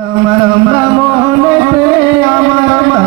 তোমার মনে আমার